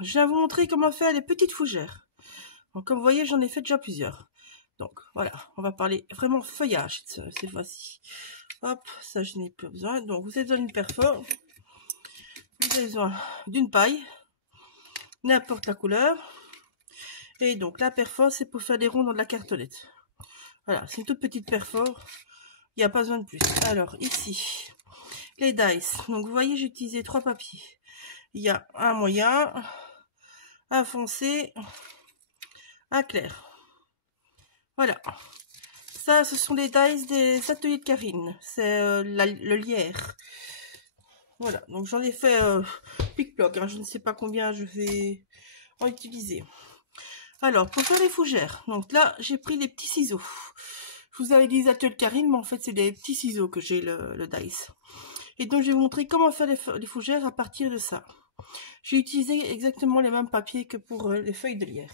je vais vous montrer comment faire les petites fougères. Donc, comme vous voyez, j'en ai fait déjà plusieurs. Donc, voilà, on va parler vraiment feuillage cette fois-ci. Hop, ça, je n'ai plus besoin. Donc, vous avez besoin d'une perfor. Vous avez besoin d'une paille, n'importe la couleur. Et donc, la perfor, c'est pour faire des ronds dans de la cartonnette. Voilà, c'est une toute petite perfor. Il n'y a pas besoin de plus. Alors, ici, les dice. Donc, vous voyez, j'ai utilisé 3 papiers. Il y a un moyen, un foncé, un clair. Voilà. Ça, ce sont les dice des ateliers de Karine. C'est le lierre. Voilà. Donc, j'en ai fait pic-ploc. Hein. Je ne sais pas combien je vais en utiliser. Alors, pour faire les fougères. Donc là, j'ai pris les petits ciseaux. Je vous avais dit les ateliers de Karine, mais en fait, c'est des petits ciseaux que j'ai le dice. Et donc, je vais vous montrer comment faire les fougères à partir de ça. J'ai utilisé exactement les mêmes papiers que pour les feuilles de lierre.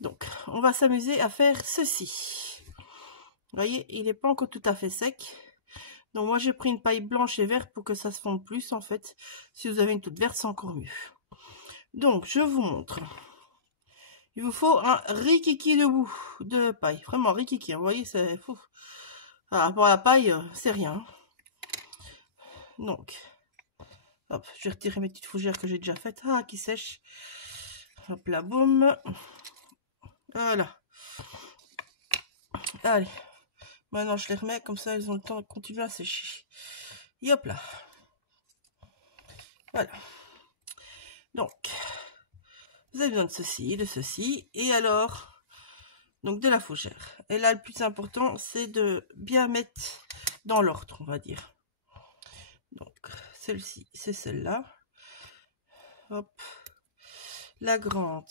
Donc, on va s'amuser à faire ceci. Vous voyez, il n'est pas encore tout à fait sec. Donc, moi, j'ai pris une paille blanche et verte pour que ça se fonde plus, en fait. Si vous avez une toute verte, c'est encore mieux. Donc, je vous montre. Il vous faut un rikiki de bout de paille. Vraiment, rikiki. Vous voyez, c'est fou. Par rapport à la paille, c'est rien. Donc, hop, je vais retirer mes petites fougères que j'ai déjà faites. Ah, qui sèchent. Hop là, boum. Voilà. Allez. Maintenant, je les remets. Comme ça, elles ont le temps de continuer à sécher. Et hop là. Voilà. Donc, vous avez besoin de ceci. Et alors, donc de la fougère. Et là, le plus important, c'est de bien mettre dans l'ordre, on va dire. Donc, celle-ci, c'est celle-là. Hop. La grande.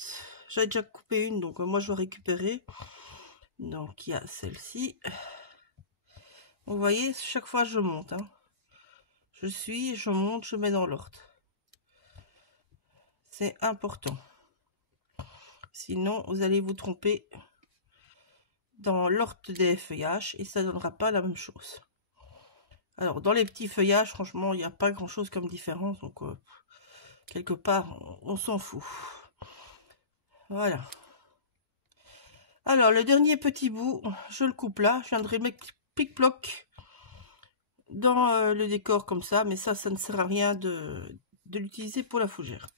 J'avais déjà coupé une, donc moi, je vais récupérer. Donc, il y a celle-ci. Vous voyez, chaque fois, je monte. Hein. Je monte, je mets dans l'ordre. C'est important. Sinon, vous allez vous tromper dans l'ordre des feuillages et ça ne donnera pas la même chose. Alors, dans les petits feuillages, franchement, il n'y a pas grand-chose comme différence. Donc, quelque part, on s'en fout. Voilà. Alors, le dernier petit bout, je le coupe là. Je viendrai mettre pic-ploc dans le décor comme ça. Mais ça ne sert à rien de l'utiliser pour la fougère.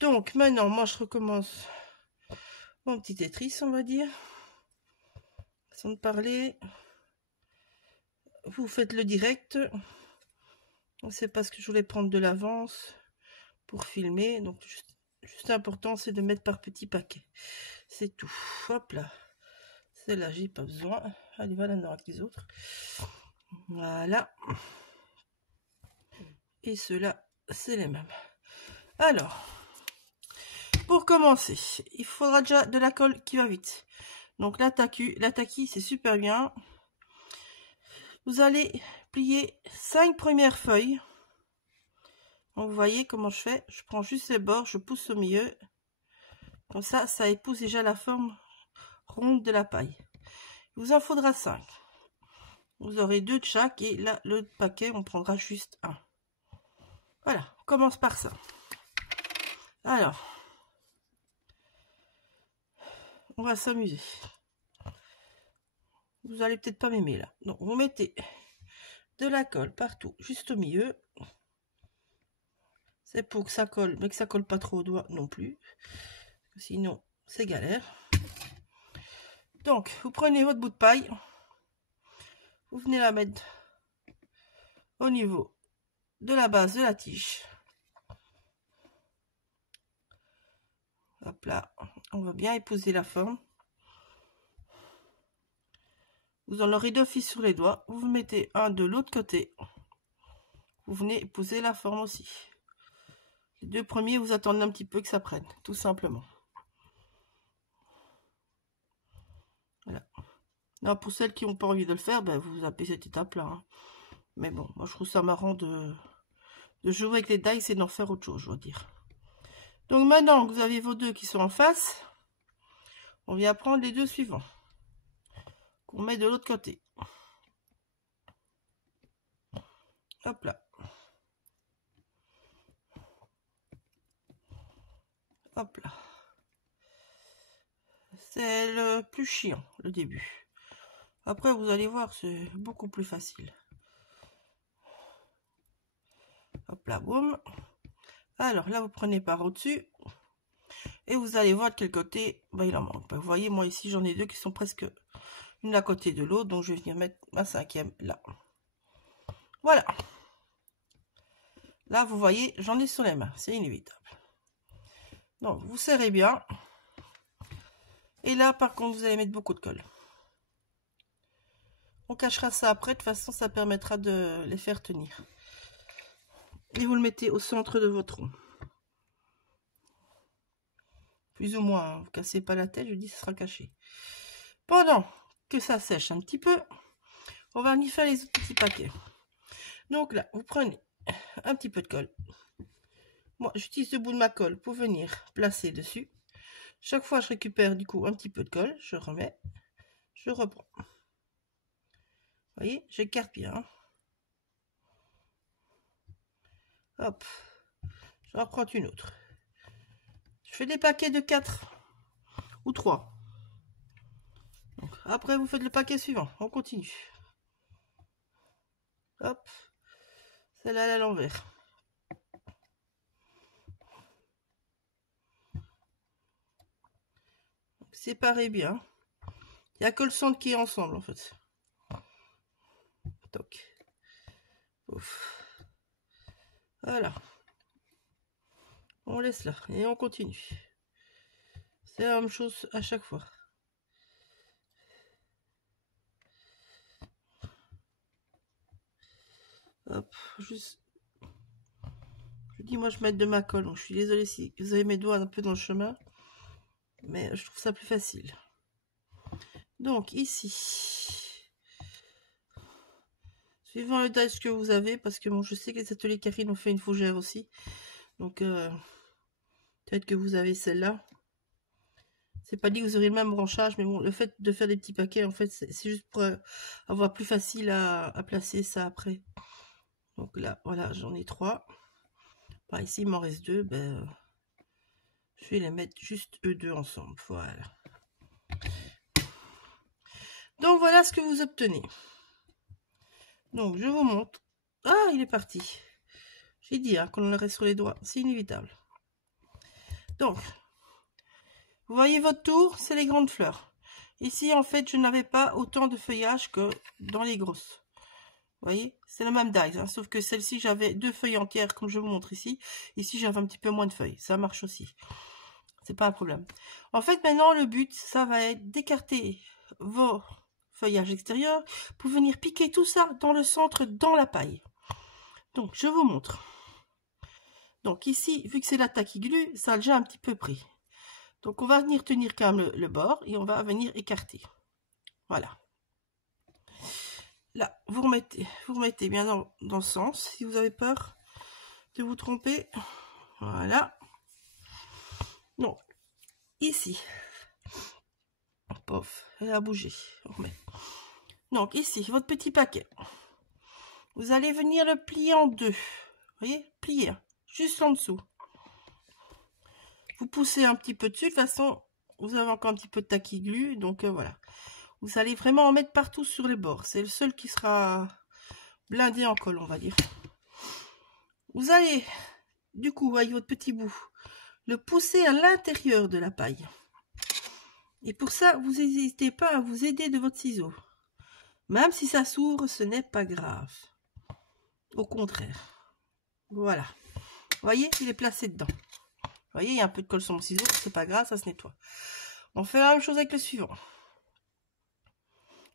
Donc, maintenant, moi, je recommence mon petit Tetris, on va dire. Sans parler. Vous faites le direct. C'est parce que je voulais prendre de l'avance pour filmer. Donc, juste important, c'est de mettre par petits paquets. C'est tout. Hop là. Celle-là, j'ai pas besoin. Allez, voilà, on aura que les autres. Voilà. Et ceux-là, c'est les mêmes. Alors, pour commencer, il faudra déjà de la colle qui va vite. Donc, la taquille, c'est super bien. Vous allez plier 5 premières feuilles. Donc, vous voyez comment je fais. Je prends juste les bords, je pousse au milieu. Comme ça, ça épouse déjà la forme ronde de la paille. Il vous en faudra 5. Vous aurez 2 de chaque et là, le paquet, on prendra juste un. Voilà, on commence par ça. Alors, on va s'amuser. Vous allez peut-être pas m'aimer là. Donc, vous mettez de la colle partout, juste au milieu. C'est pour que ça colle, mais que ça colle pas trop au doigt non plus. Sinon, c'est galère. Donc, vous prenez votre bout de paille. Vous venez la mettre au niveau de la base de la tige. Hop là, on va bien épouser la forme. Vous en aurez d'office sur les doigts. Vous mettez un de l'autre côté. Vous venez épouser la forme aussi. Les 2 premiers, vous attendez un petit peu que ça prenne, tout simplement. Voilà. Là, pour celles qui n'ont pas envie de le faire, ben, vous zappez cette étape-là. Hein. Mais bon, moi je trouve ça marrant de jouer avec les dice et d'en faire autre chose, je dois dire. Donc maintenant que vous avez vos 2 qui sont en face, on vient prendre les 2 suivants. Qu'on met de l'autre côté. Hop là. Hop là. C'est le plus chiant, le début. Après, vous allez voir, c'est beaucoup plus facile. Hop là, boum. Alors là, vous prenez par au-dessus. Et vous allez voir de quel côté il en manque. Vous voyez, moi ici, j'en ai deux qui sont presque une à côté de l'autre. Donc, je vais venir mettre ma cinquième là. Voilà. Là, vous voyez, j'en ai sur les mains. C'est inévitable. Donc, vous serrez bien. Et là, par contre, vous allez mettre beaucoup de colle. On cachera ça après. De toute façon, ça permettra de les faire tenir. Et vous le mettez au centre de votre rond. Plus ou moins, hein. Vous cassez pas la tête, je dis, ça sera caché. Pendant que ça sèche un petit peu, on va venir faire les autres petits paquets. Donc là, vous prenez un petit peu de colle. Moi, j'utilise le bout de ma colle pour venir placer dessus. Chaque fois, je récupère du coup un petit peu de colle, je remets, je reprends. Vous voyez, j'écarte bien. Hop, je reprends une autre. Je fais des paquets de 4 ou 3. Donc, après, vous faites le paquet suivant. On continue. Hop, celle-là à l'envers. Séparez bien. Il n'y a que le centre qui est ensemble en fait. Toc. Ouf. Voilà. On laisse là et on continue. C'est la même chose à chaque fois. Hop, juste. Je dis, moi je mets de ma colle. Donc je suis désolée si vous avez mes doigts un peu dans le chemin. Mais je trouve ça plus facile. Donc ici. Suivant le taille que vous avez. Parce que bon, je sais que les ateliers Karine ont fait une fougère aussi. Donc peut-être que vous avez celle-là. C'est pas dit que vous aurez le même branchage. Mais bon, le fait de faire des petits paquets, en fait, c'est juste pour avoir plus facile à placer ça après. Donc là, voilà, j'en ai 3. Par ici, il m'en reste 2. Ben, je vais les mettre juste eux deux ensemble. Voilà. Donc voilà ce que vous obtenez. Donc je vous montre. Ah, il est parti. J'ai dit hein, qu'on aurait sur les doigts. C'est inévitable. Donc, vous voyez votre tour, c'est les grandes fleurs. Ici, en fait, je n'avais pas autant de feuillage que dans les grosses. Vous voyez, c'est la même taille, hein, sauf que celle-ci, j'avais 2 feuilles entières, comme je vous montre ici. Ici, j'avais un petit peu moins de feuilles. Ça marche aussi. C'est pas un problème. En fait, maintenant, le but, ça va être d'écarter vos feuillages extérieurs pour venir piquer tout ça dans le centre, dans la paille. Donc, je vous montre. Donc, ici, vu que c'est l'attaque qui glue, ça a déjà un petit peu pris. Donc, on va venir tenir quand même le bord et on va venir écarter. Voilà. Là, vous remettez bien dans le sens. Si vous avez peur de vous tromper, voilà. Donc, ici, pof, elle a bougé. On remet. Donc, ici, votre petit paquet. Vous allez venir le plier en deux. Vous voyez, plier, juste en dessous. Vous poussez un petit peu dessus. De toute façon, vous avez encore un petit peu de taquis glu. Donc, voilà. Vous allez vraiment en mettre partout sur les bords. C'est le seul qui sera blindé en colle, on va dire. Vous allez, du coup, avec votre petit bout, le pousser à l'intérieur de la paille. Et pour ça, vous n'hésitez pas à vous aider de votre ciseau. Même si ça s'ouvre, ce n'est pas grave. Au contraire. Voilà. Vous voyez, il est placé dedans. Vous voyez, il y a un peu de colle sur mon ciseau. C'est pas grave, ça se nettoie. On fait la même chose avec le suivant.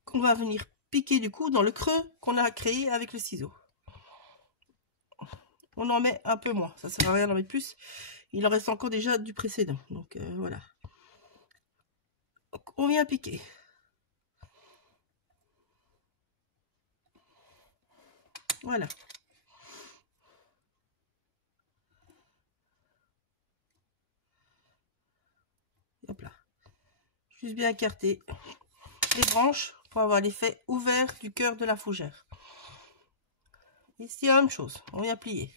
Qu'on va venir piquer du coup dans le creux qu'on a créé avec le ciseau. On en met un peu moins. Ça sert à rien d'en mettre plus. Il en reste encore déjà du précédent. Donc voilà. Donc, on vient piquer. Voilà. Hop là. Juste bien écarter les branches pour avoir l'effet ouvert du cœur de la fougère. Ici, la même chose. On vient plier.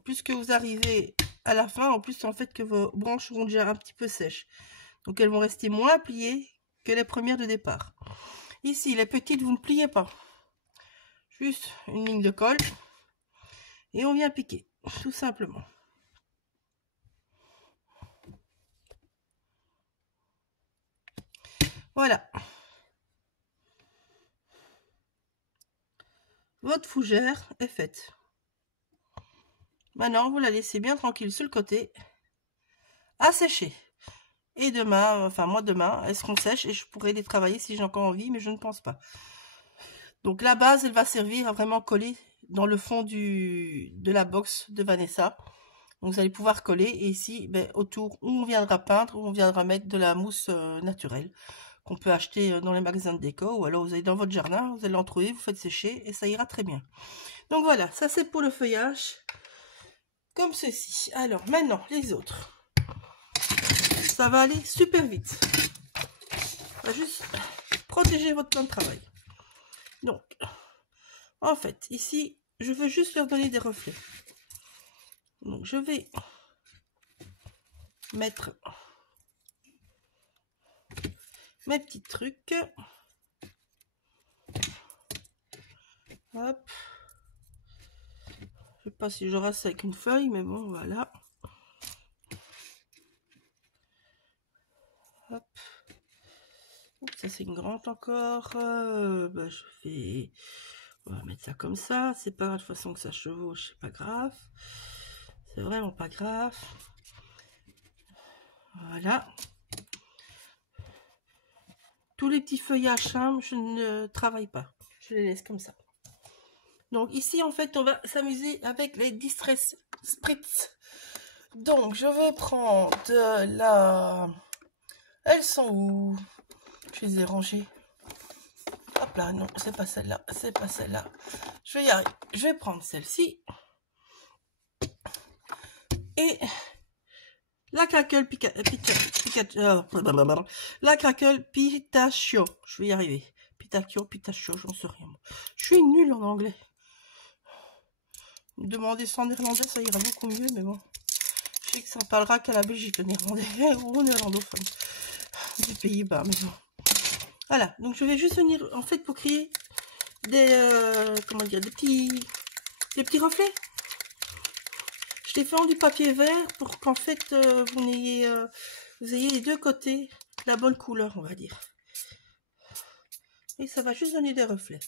Donc plus que vous arrivez à la fin, en plus en fait que vos branches seront déjà un petit peu sèches. Donc elles vont rester moins pliées que les premières de départ. Ici, les petites, vous ne pliez pas. Juste une ligne de colle. Et on vient piquer, tout simplement. Voilà. Votre fougère est faite. Maintenant, vous la laissez bien tranquille sur le côté, à sécher. Et demain, enfin moi demain, elles seront sèches et je pourrai les travailler si j'ai encore envie, mais je ne pense pas. Donc la base, elle va servir à vraiment coller dans le fond de la box de Vanessa. Donc vous allez pouvoir coller et ici, ben, autour, où on viendra peindre, où on viendra mettre de la mousse naturelle qu'on peut acheter dans les magasins de déco, ou alors vous allez dans votre jardin, vous allez en trouver, vous faites sécher et ça ira très bien. Donc voilà, ça c'est pour le feuillage, comme ceci. Alors maintenant, les autres. Ça va aller super vite. On va juste protéger votre plan de travail. Donc, en fait, ici, je veux juste leur donner des reflets. Donc, je vais mettre mes petits trucs. Hop. Je sais pas si je reste avec une feuille, mais bon, voilà. Hop. Oups, ça c'est une grande encore. Bah, on va mettre ça comme ça. C'est pas de toute façon que ça chevauche, c'est pas grave. C'est vraiment pas grave. Voilà. Tous les petits feuillages simples, je ne travaille pas. Je les laisse comme ça. Donc ici, en fait, on va s'amuser avec les Distress Spritz. Donc, je vais prendre de la... Elles sont où? Je les ai rangées. Hop là, non, c'est pas celle-là, c'est pas celle-là. Je vais y arriver. Je vais prendre celle-ci. Et la Crackle la Crackle Pistachio. Je vais y arriver. Pistachio, j'en sais rien. Je suis nulle en anglais. Me demander ça en néerlandais, ça ira beaucoup mieux, mais bon. Je sais que ça parlera qu'à la Belgique, le néerlandais, ou au néerlandophone du Pays-Bas, mais bon. Voilà, donc je vais juste venir, en fait, pour créer des, comment dire, des petits reflets. Je l'ai fait en du papier vert pour qu'en fait, vous ayez les deux côtés la bonne couleur, on va dire. Et ça va juste donner des reflets.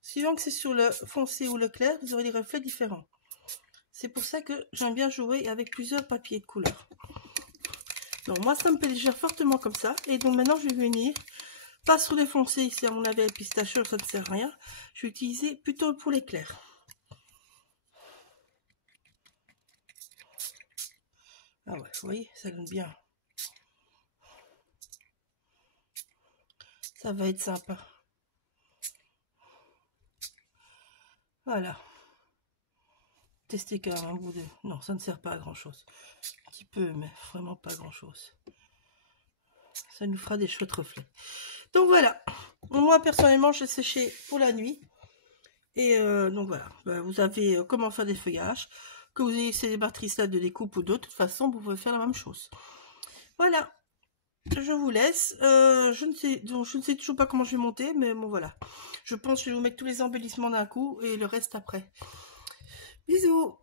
Suivant que c'est sur le foncé ou le clair, vous aurez des reflets différents. C'est pour ça que j'aime bien jouer avec plusieurs papiers de couleur. Donc moi, ça me plaît déjà fortement comme ça. Et donc maintenant, je vais venir, pas sur les foncés, ici on avait le pistachio, ça ne sert à rien. Je vais utiliser plutôt pour les clairs. Ah ouais, vous voyez, ça donne bien. Ça va être sympa. Voilà. Tester quand même un bout de... Non, ça ne sert pas à grand chose. Un petit peu, mais vraiment pas grand chose. Ça nous fera des chouettes reflets. Donc voilà. Moi, personnellement, je l'ai séché pour la nuit. Et donc voilà. Ben, vous avez comment faire des feuillages. Que vous ayez ces matrices là de découpe ou d'autres, de toute façon, vous pouvez faire la même chose. Voilà. Je vous laisse. Je ne sais toujours pas comment je vais monter, mais bon voilà. Je pense que je vais vous mettre tous les embellissements d'un coup et le reste après. Bisous.